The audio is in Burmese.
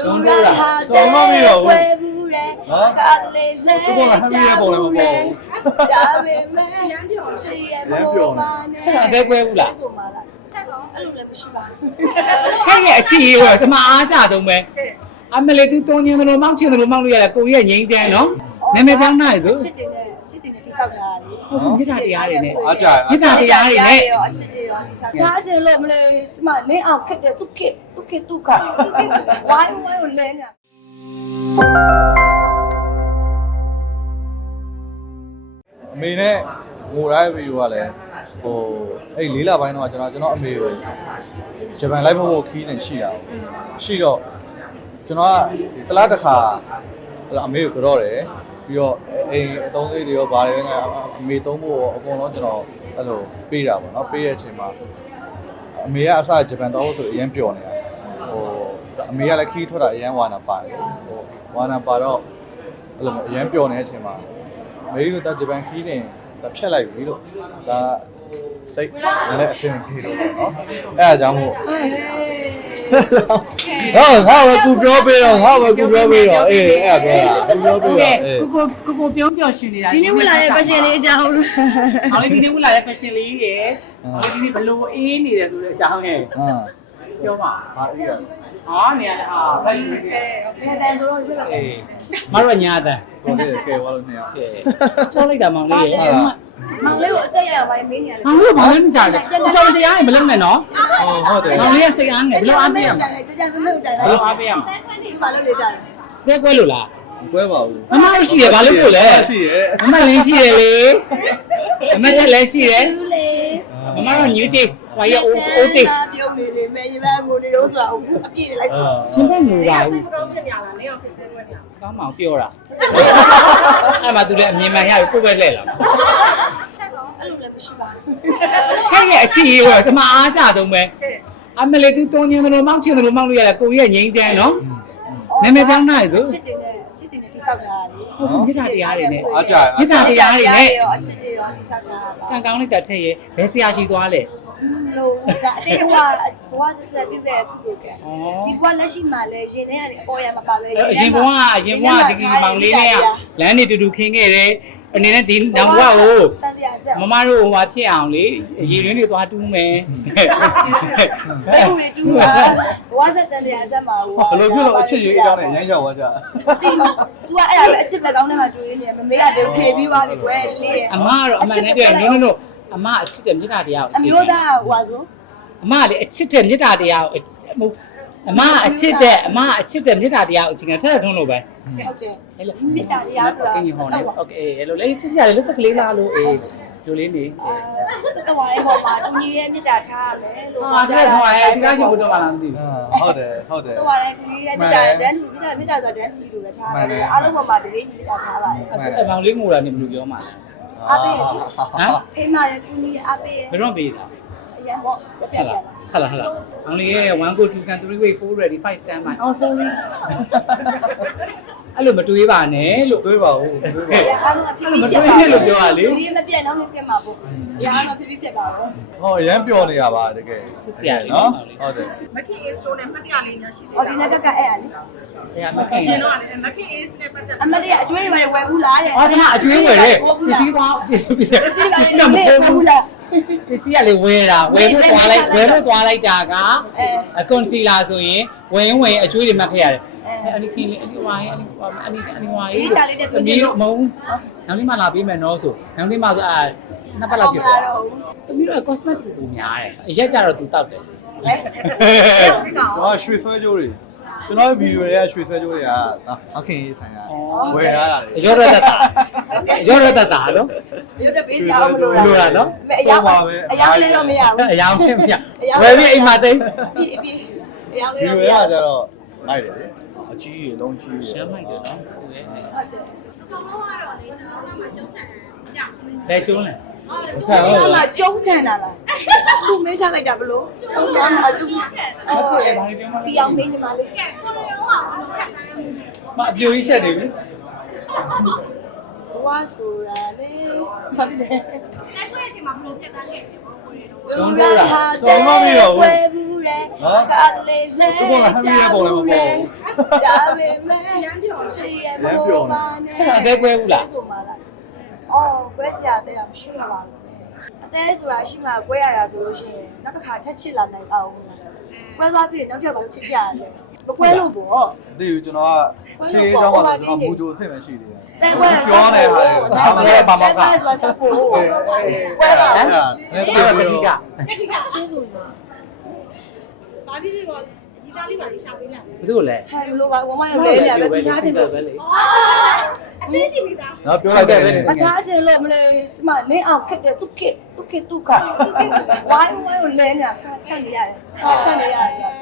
ကျုံတော့တာတော်မမီတော့ဘူးဟာကားလေးလဲဒါပေမဲ့ရမ်းပြောရှိရမို့ပါနဲ့ဆက်တာအသေးကွဲဘူးလားဆိုမှလားတက်ကောင်အဲ့လိုလည်းမရှိပါဘူးချက်ရဲ့အချီရေးတော့ကျွန်မအားကြဆုံးပဲအမလေးသူတုံးချင်းတို့မောက်ချင်းတို့မောက်လို့ရတယ်ကိုကြီးရဲ့ငိမ့်ချမ်းနော်နာမည်ပြောင်းနိုင်စို့ချစ်တင်နဲ့ချစ်တင်နဲ့တိ ဆောက်တာလေဟုတ်မြစ်တာတရားတွေနဲ့အားကြမြစ်တာတရားတွေနဲ့ရောအချစ်တွေရောတိဆောက်ကြားချင်လို့မလဲဒီမှာနင်းအောင်ခက်တယ်သူခက်သူခက်သူခဝိုင်းဝိုင်းကိုလဲနေတာအမေနဲ့ငိုတိုင်းဗီဒီယိုကလည်းဟိုအဲ့လေးလပိုင်းတော့ကျွန်တော်ကျွန်တော်အမေကိုဂျပန်လိုက်ဖို့ဖို့ခီးနေရှိတာပေါ့ရှိတော့ကျွန်တော်ကတလားတစ်ခါအဲ့လိုအမေကိုကြော့တယ် ပြီးတော့အိမ်အသုံးလေးတွေရောဗားတယ်အမေသုံးဖို့ရောအကုန်လုံးကျွန်တော်အဲ့လိုပေးတာပေါ့နော်ပေးရဲ့အချိန်မှာအမေကအစဂျပန်တော့ဆိုအရင်ပျော်နေတာဟိုအမေကလည်းခီးထွက်တာအရင်ဝါနာပါတယ်ဟိုဝါနာပါတော့အဲ့လိုအရင်ပျော်နေတဲ့အချိန်မှာမေးလို့ဒါဂျပန်ခီးနေဒါဖြတ်လိုက်ပြီလို့ဒါစိတ်လည်းအဆင်ပြေလို့ပေါ့နော်အဲ့ဒါကြောင့်မို့ ဟာငါပဲကူပြောပေးတော့ငါပဲကူပြောပေးတော့အေးအဲ့ဒါပြောတာကူပြောပေးဟုတ်တော့အေးကဲ့ကိုကိုကိုပြောင်းပြောင်းရှင်နေတာဒီနေ့ဝင်လာတဲ့ fashion လေးအကြောင်းဟောလေဒီနေ့ဝင်လာတဲ့ fashion လေးရယ်ဟောလေဒီနေ့ဘလို့အေးနေတယ်ဆိုတဲ့အကြောင်းရဲ့ဟာပြောပါဟာအေးရဟောနေရဟာဘယ်လိုလဲခဲတန်ဆိုတော့ပြပါအေးမတော်ညာတန်ဟုတ်တယ်ကဲဝါလို့နေရကဲချောလိုက်တာမောင်လေးရယ် မောင်လေးကိုအကျက်ရအောင်ပိုင်းမင်းနေရတယ်။ဘာလို့ဘာလို့မကြလဲ။ကြောင်တရားရင်မလုပ်နဲ့နော်ဟုတ်တယ်။မောင်လေးကစိတ်အားငယ်ဘယ်လိုအားပေးရမလဲကြကြမလို့တန်။ဘယ်လိုအားပေးရမလဲဘာလို့လေကြလဲ။ကွဲကွဲလို့လားကွဲပါဘူး။မမတို့ရှိရဘာလို့လို့လဲရှိရဲ့။မမလည်းရှိရလေ။မမချက်လည်းရှိတယ်ဘူးလေ။မမတို့ new taste ။ဘာရ old old taste ပြုံးနေလေမဲရပါငိုနေတော့ဆိုတာအပြည့်လိုက်ဆို။ရှင်ဘက်ငူတာဘူး။ကောင်းမောင်ပြောတာ။အဲ့မှာသူလည်းအမြင်မှန်ရပြီကိုယ်ပဲလှည့်လာ ချက်ရဲ့အချီရေးတော့ကျွန်မအားကြဆုံးပဲ။အမလေးသူတုံးချင်းတို့မောက်ချင်းတို့မောက်လို့ရတယ်ကိုကြီးရဲ့ငိမ့်ချမ်းနော်။နာမည်ပြောင်းနိုင်စို့ချစ်တင်နဲ့ချစ်တင်နဲ့တိဆောက်တာလေဟုတ်မြစ်တာတရားတွေနဲ့အားကြမြစ်တာတရားတွေနဲ့ရောအချစ်တွေရောတိဆောက်တာပါကံကောင်းလိုက်တာထက်ရဲ့ဘယ်ဆရာရှိသွားလဲလို့ဒါအတိတ်ကဘဝဆက်ဆက်ပြည့်တဲ့ခုကဒီဘဝလက်ရှိမှာလဲရင်ထဲကနေအပေါ်ရမှာပါပဲအဲ့အရင်ဘဝကအရင်ဘဝကဒီဒီမောင်လေးနဲ့ကလမ်းနေတူတူခင်းခဲ့တယ်အနေနဲ့ဒီနောက်ဘဝကိုတန်တရားဆက် မမတို့ဟိုဟာဖြစ်အောင်လေရေရင်းတွေသွားတူးမယ်ဘယ်လိုတွေတူးပါဘဝဆက်တန်တရားဆက်မှာဟိုဘယ်လိုဖြစ်လို့အချစ်ရေးအကြောင်းနဲ့ရမ်းရောက်သွားကြတိမ तू ကအဲ့ဒါပဲအချစ်ပဲကောင်းတဲ့မှာတွေ့နေတယ်မမေးကတည်းကဖြေပြီးသွားပြီကွယ်လေးအမကတော့အမှန်နဲ့ပြောရင် no no no အမအချစ်တဲ့မြစ်တာတရားကိုအမျိုးသားဟိုဟာဆိုအမကလေအချစ်တဲ့မြစ်တာတရားကိုဟိုအမအချစ်တဲ့အမအချစ်တဲ့မြစ်တာတရားကိုအချိန်ကထပ်ထုံးလို့ပဲဟုတ်တယ်အဲ့လိုမြစ်တာတရားဆိုတာဟုတ်ကဲ့ဟိုလေအဲ့လိုလေချစ်စရာလေလက်စကလေးလားလို့အေး လိုလေးနေအဲတော်ရဲဟောမှာတူညီရဲ့မေတ္တာထားရမယ်လို့ဟာဆက်ထောင်းရဲဒီလားရှိဖို့တော့မလားမသိဘူးဟုတ်တယ်ဟုတ်တယ်တော်ရဲတူညီရဲ့မေတ္တာတန်းတူမေတ္တာမေတ္တာဆိုတာတန်းတူလို့လည်းထားရတယ်အားလုံးပေါ်မှာတကယ်ကြီးမေတ္တာထားပါတယ်အဲ့မောင်လေးငိုတာနေဘယ်လိုပြောမှာလဲအားပေးရဟမ်အိမ်မှာလည်းတူညီအားပေးရဘယ်တော့ပေးတာအရင်ပေါ့ပြဟပြတ်ရလားလားဟတ်လားဟတ်လားမောင်လေးရဲ့1 go 2 can 3 wait 4 ready 5 stand by oh sorry အဲ့လိုမတွေးပါနဲ့လို့တွေးပါဦးတွေးပါဦးအားလုံးအဖြစ်ဖြစ်ပြပါဒီမပြတ်နောက်လည်းပြတ်မှာပေါ့အားလုံးဖြစ်ဖြစ်ပြတ်ပါဘောဟောအရန်ပျော်နေရပါတကယ်စစ်စရာလေးနော်မောင်လေးဟုတ်တယ်မခင် A store နဲ့မှတ်တရလေးညာရှိသေးအော်ဒီနေ့ကကအဲ့ရလေအဲ့မခင်ရှင်တော့လည်းမခင် A နဲ့ပတ်သက်အမလေးအကျွေးတွေဝယ်ဘူးလားတဲ့အော်ကျွန်မအကျွေးဝယ်တဲ့ပစ္စည်းသွားပစ္စည်းပစ္စည်းပစ္စည်းပါပစ္စည်းလေကမမေးပေါ်ဘူးဘူးလားပစ္စည်းကလေဝယ်တာဝယ်ဖို့သွားလိုက်ဝယ်ဖို့သွားလိုက်တာကအဲအကွန်စီလာဆိုရင်ဝင်ဝင်အကျွေးတွေမှတ်ခဲ့ရတယ် အဲအဲ့အနိခင်လေးအနိဝါရေးအနိဝါအနိအနိဝါရေးအေးချာလေးတဲ့တွေ့ချင်လို့မဟုတ်နောက်နေ့မှလာပေးမယ်နော်ဆိုနောက်နေ့မှဆိုအာနှစ်ပတ်လောက်ဖြစ်သွားတမီးတော့ cosmetic ကိုများတယ်အရက်ကြတော့သူတောက်တယ်ပြီးတော့တော့ရွှေဆွဲကြိုးတွေကျွန်တော်ဗီဒီယိုတွေကရွှေဆွဲကြိုးတွေကအခင်းရေးဆိုင်ရဝယ်ရတာလေရောရတတာရောရတတာနော်ရုပ်တက်ပေးကြအောင်မလို့လို့လားနော်အယောင်အယောင်လည်းတော့မရဘူးအယောင်ဖြစ်ပြဝယ်ပြီးအိမ်မှာတိတ်ပြည့်ပြည့်အယောင်ဗီလည်းဒီယိုတော့မရတွေကကြတော့လိုက်တယ်လေ အကြီးကြီးလုံးကြီးရှမ်းမိုက်တယ်နော်ဟုတ်တယ်အကောင်လုံးကတော့လေနှလုံးသားမှာကျုံးတယ်ကြောက်တယ်ဘယ်ကျုံးလဲအော်ကျုံးကျုံးမှာကျုံးထန်တာလားသူမေးချလိုက်တာဘလို့ကျုံးမှာကျုံးဒီအောင်သိနေမှာလေကဲကိုရီးယားကဘယ်လိုခက်တိုင်းမအပြိုကြီးချက်နေပြီဘဝဆိုတာလေဟုတ်တယ်လက်ကိုရဲ့အချိန်မှာဘယ်လိုခက်တိုင်းခဲ့လဲကိုရီးယားကျုံးရဟာတဲ့ကွယ်ဘူးတယ်ကားလေးလဲ ဒါပေမဲ့ရှိရမလို့ပါနဲ့ဆိုမှလားအော်ကွဲစရာတဲ့မရှိရပါဘူးအသေးဆိုတာရှိမှကွဲရတာဆိုလို့ရှိရင်နောက်တစ်ခါထက်ချစ်လာနိုင်အောင်လားကွဲသွားပြီနောက်ထပ်ဘာလို့ချစ်ကြရလဲမကွဲလို့ပေါ့မသိဘူးကျွန်တော်ကခြေလေးတောင်းပါဆိုကျွန်တော်မူဂျိုအစ်စ်ပဲရှိသေးတယ်တဲကွဲပြောနေဟာလေဘာမှမတဲကွဲဆိုတာစပို့ကွဲတာအဲ့ဒါနည်းပြောကတိကတက်ကရှင်းဆိုတော့ဘာဖြစ်ဖြစ်ပေါ့ ဒီသားလေးပါလေးရှာပေးလိုက်ဘယ်သူလဲဟဲ့ဘလို့ပါဝမရလဲနေပဲသူထားခြင်းလို့ပဲလေအသေးရှိပြီသားနော်ပြောလိုက်တယ်မထားခြင်းလို့မလဲဒီမှာလင်းအောင်ခက်တယ်သူခက်သူခက်သူခဝိုင်းဝိုင်းကိုလဲနေတာခါချက်နေရတယ်ခါချက်နေရတယ်သူပဲ